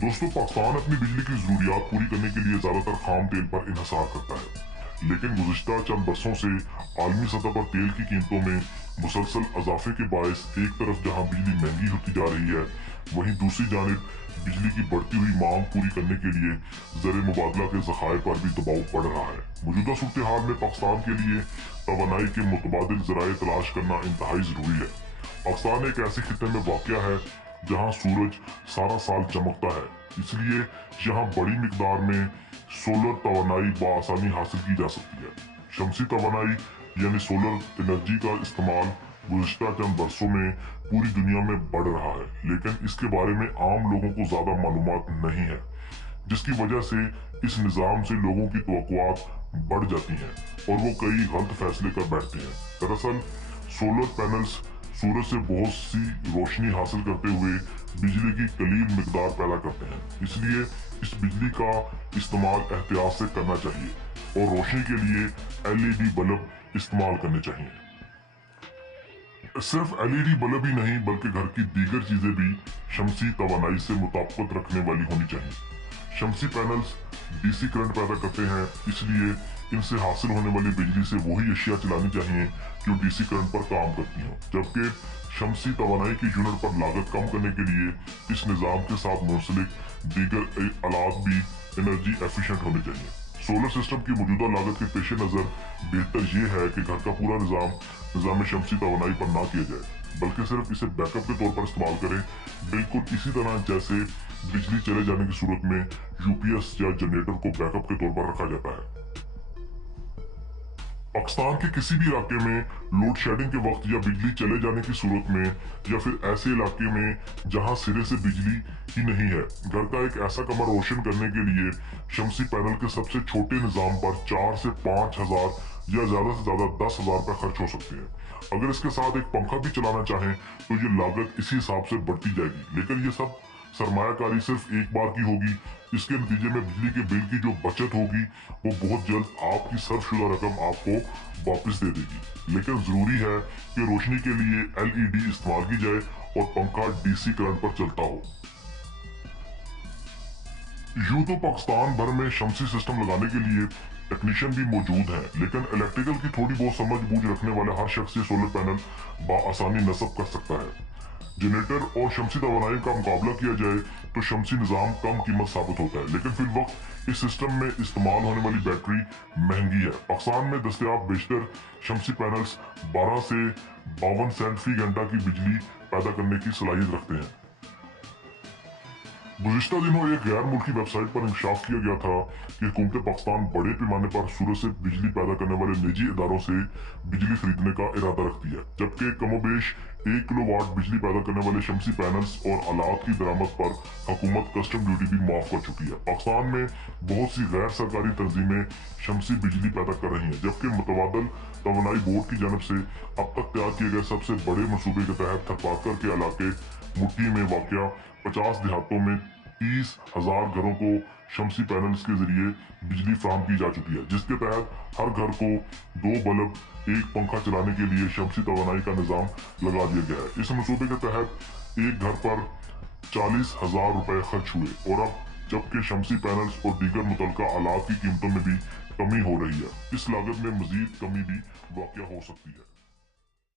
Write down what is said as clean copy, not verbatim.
दोस्तों, पाकिस्तान अपनी बिजली की जरूरियात पूरी करने के लिए ज्यादातर खाम तेल पर इन्हिसार करता है, लेकिन गुज़िश्ता चंद बरसों से आलमी सतह पर तेल की कीमतों में मुसलसल इजाफे के बायस एक तरफ जहां बिजली महंगी होती जा रही है, वहीं दूसरी जानिब बिजली की बढ़ती हुई मांग पूरी करने के लिए ज़र मुबादला के ज़खायर पर भी दबाव पड़ रहा है। मौजूदा सूरत हाल में पाकिस्तान के लिए तवानाई के मुतबादिल ज़राए तलाश करना इंतहाई ज़रूरी है। पाकिस्तान एक ऐसे खिते में वाक़या है जहां सूरज सारा साल चमकता है, इसलिए यहाँ बड़ी मिकदार में सोलर तवानाई बआसानी हासिल की जा सकती है। शमसी तवानाई यानी सोलर एनर्जी का इस्तेमाल गुज़िश्ता चंद बरसों में पूरी दुनिया में बढ़ रहा है, लेकिन इसके बारे में आम लोगों को ज्यादा मालूमात नहीं है, जिसकी वजह से इस निज़ाम से लोगों की तवक्कुआत बढ़ जाती हैं और वो कई गलत फैसले कर बैठते हैं। दरअसल सोलर पैनल्स सूरज से बहुत सी रोशनी हासिल करते हुए बिजली की कलील मिकदार पैदा करते हैं, इसलिए इस बिजली का इस्तेमाल एहतियात से करना चाहिए और रोशनी के लिए LED बल्ब इस्तेमाल करने चाहिए। सिर्फ LED बल्ब ही नहीं बल्कि घर की दीगर चीजें भी शमसी तवानाई से मुताबिकत रखने वाली होनी चाहिए। शमसी पैनल्स DC करंट पैदा करते हैं, इसलिए इनसे हासिल होने वाली बिजली से वही अशिया चलानी चाहिए जो DC करंट पर काम करती हो, जबकि शमसी तवानाई की यूनिट पर लागत कम करने के लिए इस निज़ाम के साथ मुंसलिक दीगर आलात भी एनर्जी एफिशिएंट होने चाहिए। सोलर सिस्टम की मौजूदा लागत के पेश नज़र बेहतर यह है कि घर का पूरा निज़ाम शमसी तवानाई पर ना किया जाए, बल्कि सिर्फ इसे बैकअप के तौर पर इस्तेमाल करें, बिल्कुल इसी तरह जैसे बिजली चले जाने की सूरत में UPS या जनरेटर को बैकअप के तौर पर रखा जाता है। पाकिस्तान के किसी भी इलाके में लोड शेडिंग के वक्त या बिजली चले जाने की सूरत में या फिर ऐसे इलाके में जहां सिरे से बिजली ही नहीं है, घर का एक ऐसा कमरा रोशन करने के लिए शमसी पैनल के सबसे छोटे निज़ाम पर 4 से 5 हजार या ज्यादा से ज्यादा 10,000 रुपए खर्च हो सकते हैं। अगर इसके साथ एक पंखा भी चलाना चाहें तो ये लागत इसी हिसाब से बढ़ती जाएगी, लेकिन ये सब सरमायाकारी सिर्फ एक बार की होगी। इसके नतीजे में बिजली के बिल की जो बचत होगी वो बहुत जल्द आपकी सर्वशुदा रकम आपको वापस दे देगी। लेकिन जरूरी है कि रोशनी के लिए LED इस्तेमाल की जाए और पंखा DC करंट पर चलता हो। यूं तो पाकिस्तान भर में शमसी सिस्टम लगाने के लिए टेक्नीशियन भी मौजूद हैं, लेकिन इलेक्ट्रिकल की थोड़ी बहुत समझ बूझ रखने वाले हर शख्स ये सोलर पैनल बआसानी नस्ब कर सकता है। जनरेटर और शमसी तवानाई का मुकाबला किया जाए तो शमसी निज़ाम कम कीमत साबित होता है, लेकिन फिर वक्त इस सिस्टम में इस्तेमाल होने वाली बैटरी महंगी है। पाकिस्तान में दस्तयाब बेशतर शमसी पैनल्स 12 से 52 सेंट फी घंटा की बिजली पैदा करने की सलाहियत रखते हैं। गुज़िश्ता दिनों एक गैर मुल्की वेबसाइट पर इंकशाफ किया गया था कि हुकूमत पाकिस्तान बड़े पैमाने पर सूरज से बिजली पैदा करने वाले निजी इदारों से बिजली खरीदने का इरादा रखती है, जबकि कमोबेश 1 किलोवाट बिजली पैदा करने वाले शमसी पैनल्स और आलात की दरामद पर हुकूमत कस्टम ड्यूटी भी माफ कर चुकी है। पाकिस्तान में बहुत सी गैर सरकारी तंजीमें शमसी बिजली पैदा कर रही हैं, जबकि मुतबादल तवानाई बोर्ड की जानब से अब तक तैयार किए गए सबसे बड़े मनसूबे के तहत थरपाकर के इलाके मुट्ठी में वाक़या 50 देहातों में 30,000 घरों को शमसी पैनल्स के जरिए बिजली फराहम की जा चुकी है, जिसके तहत हर घर को 2 बल्ब, 1 पंखा चलाने के लिए शमसी तवानाई का निज़ाम लगा दिया गया है। इस मनसूबे के तहत एक घर पर 40,000 रुपए खर्च हुए और अब जबकि शमसी पैनल्स और दीगर मुतलका आलात की कीमतों में भी कमी हो रही है, इस लागत में मजीद कमी भी वाक़या हो सकती है।